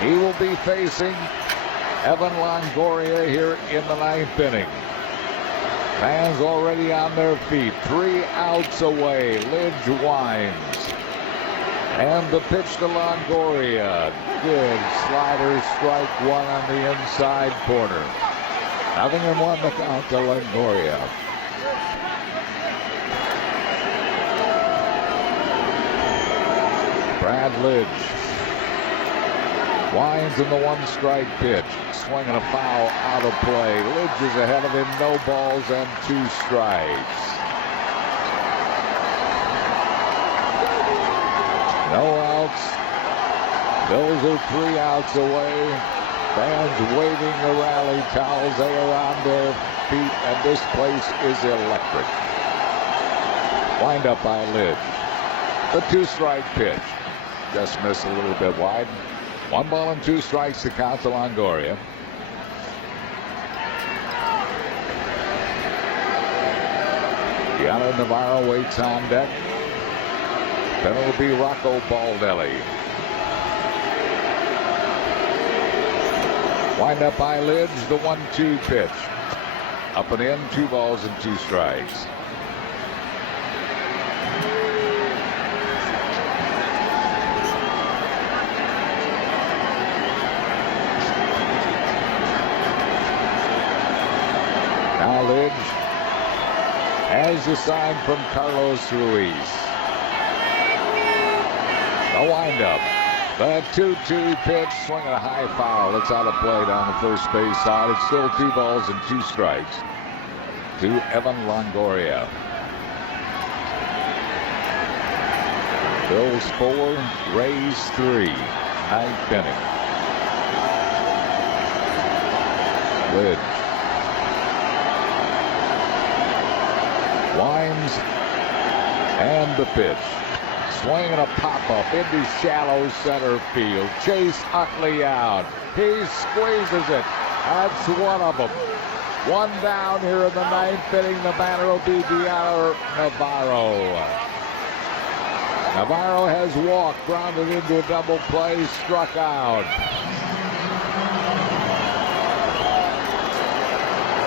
He will be facing Evan Longoria here in the 9th inning. Fans already on their feet. 3 outs away. Lidge winds. And the pitch to Longoria. Good slider, strike one on the inside corner. 0-1 the count to Longoria. Brad Lidge winds in the 1-strike pitch. Swinging a foul out of play. Lidge is ahead of him. No balls and 2 strikes. No outs. Bills are 3 outs away. Fans waving the rally towels. They are on their feet, and this place is electric. Wind up by Lidge. The 2-strike pitch. Just missed a little bit wide. 1 ball and 2 strikes to count to Longoria. Gianna Navarro waits on deck. Then it'll be Rocco Baldelli. Wind up by Lidge, the 1-2 pitch. Up and in, 2 balls and 2 strikes. Now Lidge has the sign from Carlos Ruiz. The windup. The 2-2 pitch, swinging a high foul. It's out of play down the first base side. It's still 2 balls and 2 strikes to Evan Longoria. Bills 4, Rays 3. 9th inning. Lidge winds and the pitch. Swinging a pop-up into shallow center field. Chase Utley out. He squeezes it. That's one of them. 1 down here in the 9th inning. The batter will be Diana Navarro. Navarro has walked, grounded into a double play, struck out.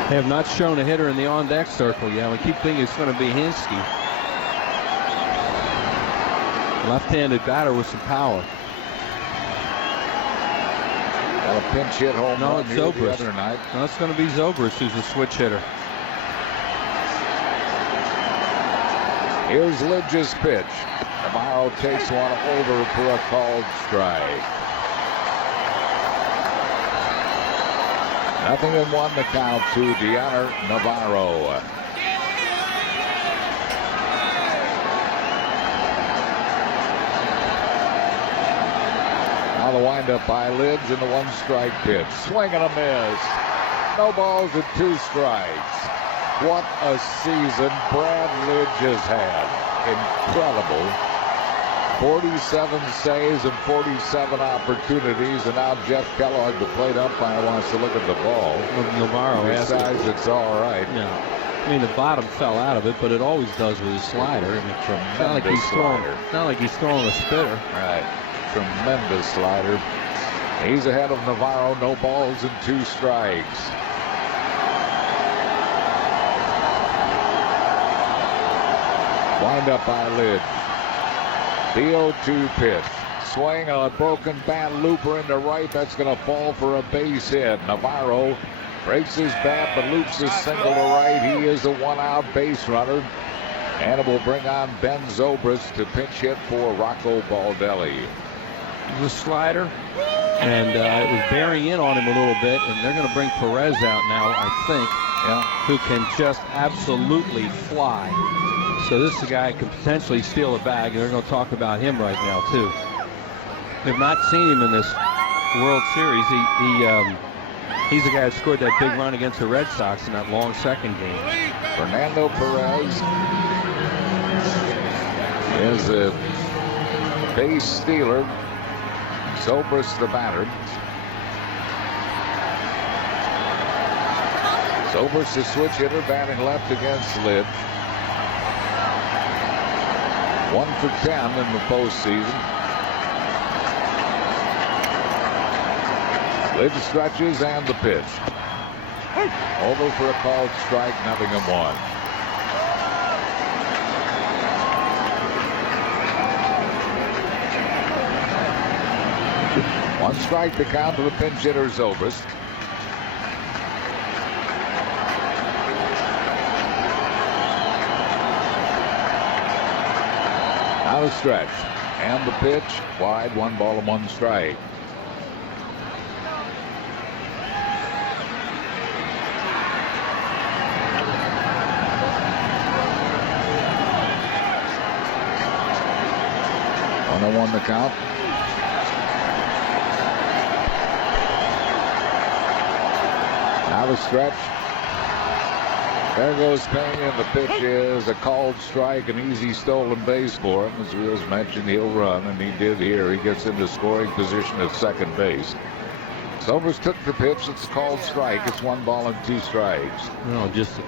They have not shown a hitter in the on-deck circle yet. We keep thinking it's going to be Hinsky. Left-handed batter with some power. Got a pinch hit home run here the other night. No, it's going to be Zobrist who's a switch hitter. Here's Lidge's pitch. Navarro takes one over for a called strike. 0-1 the count to Diana Navarro. Now the windup by Lidge in the 1-strike pitch. Swing and a miss. No balls and 2 strikes. What a season Brad Lidge has had. Incredible. 47 saves and 47 opportunities, and now Jeff Kellogg, the plate umpire, wants to look at the ball. Navarro decides it's all right. Yeah. I mean, the bottom fell out of it, but it always does with his slider. I mean, it's not like he's throwing a spitter. Right. Tremendous slider. He's ahead of Navarro. No balls and 2 strikes. Wind up by Lidge. The 0-2 pitch. Swing on a broken bat, looper into right. That's going to fall for a base hit. Navarro breaks his bat but loops his single to right. He is a 1-out base runner. And it will bring on Ben Zobrist to pinch hit for Rocco Baldelli. The slider, and it was bearing in on him a little bit, and they're going to bring Perez out now, I think, who can just absolutely fly. So this is a guy who can potentially steal a bag, and they're going to talk about him right now, too. They've not seen him in this World Series. He's the guy that scored that big run against the Red Sox in that long second game. Fernando Perez is a base stealer. Zobrist the batter. Zobrist the switch hitter, batting left against Lidge. 1 for 10 in the postseason. Lidge stretches and the pitch. Over for a called strike, 0-1. One strike to count to the pinch hitter Zobrist. Now the stretch and the pitch wide, 1 ball and 1 strike. One the count. Now the stretch. There goes Payne, and the pitch is a called strike, an easy stolen base for him. As Wheels mentioned, he'll run, and he did here. He gets into scoring position at second base. Zobrist took the pitch. It's a called strike. It's 1 ball and 2 strikes. No, just a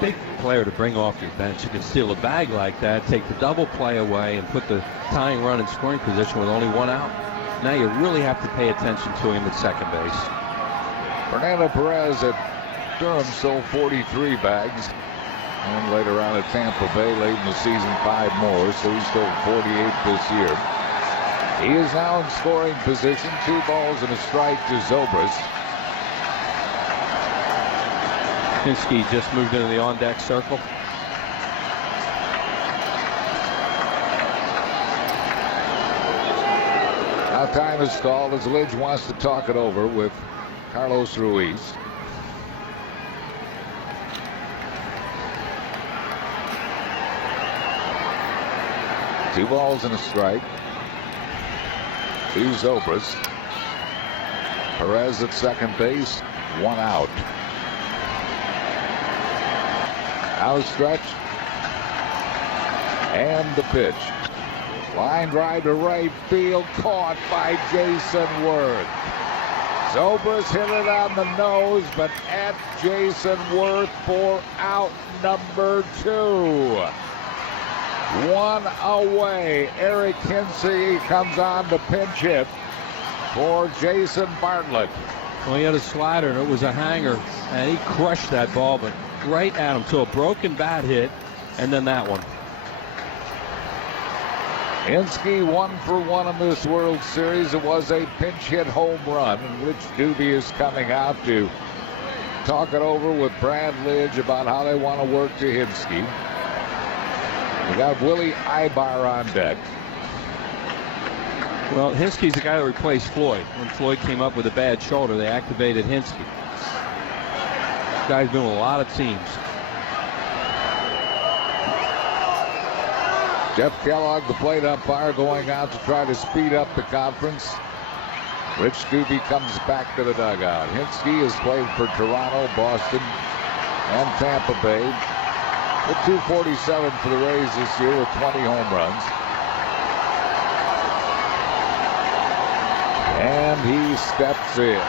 big player to bring off your bench. You can steal a bag like that, take the double play away, and put the tying run in scoring position with only 1 out. Now you really have to pay attention to him at second base. Fernando Perez at Durham sold 43 bags. And later on at Tampa Bay, late in the season, 5 more. So he's sold 48 this year. He is now in scoring position. 2 balls and a strike to Zobrist. Hinske just moved into the on-deck circle. Now time is called as Lidge wants to talk it over with Carlos Ruiz. Two balls and a strike to Zobrist. Perez at second base, 1 out. Now the stretch and the pitch. Line drive to right field, caught by Jason Worth. Zobrist hit it on the nose, but at Jason Worth for out number 2. 1 away. Eric Hinske comes on to pinch hit for Jason Bartlett. Well, he had a slider, and it was a hanger, and he crushed that ball, but right at him. So a broken bat hit, and then that one. Hinske 1 for 1 in this World Series. It was a pinch hit home run, and Rich Doobie is coming out to talk it over with Brad Lidge about how they want to work to Hinske. We got Willie Ibar on deck. Well, Hinske's the guy that replaced Floyd. When Floyd came up with a bad shoulder, they activated Hinske. This guy's been with a lot of teams. Jeff Kellogg, the plate umpire, going out to try to speed up the conference. Rich Doobie comes back to the dugout. Hinske has played for Toronto, Boston, and Tampa Bay. Hit .247 for the Rays this year with 20 home runs. And he steps in.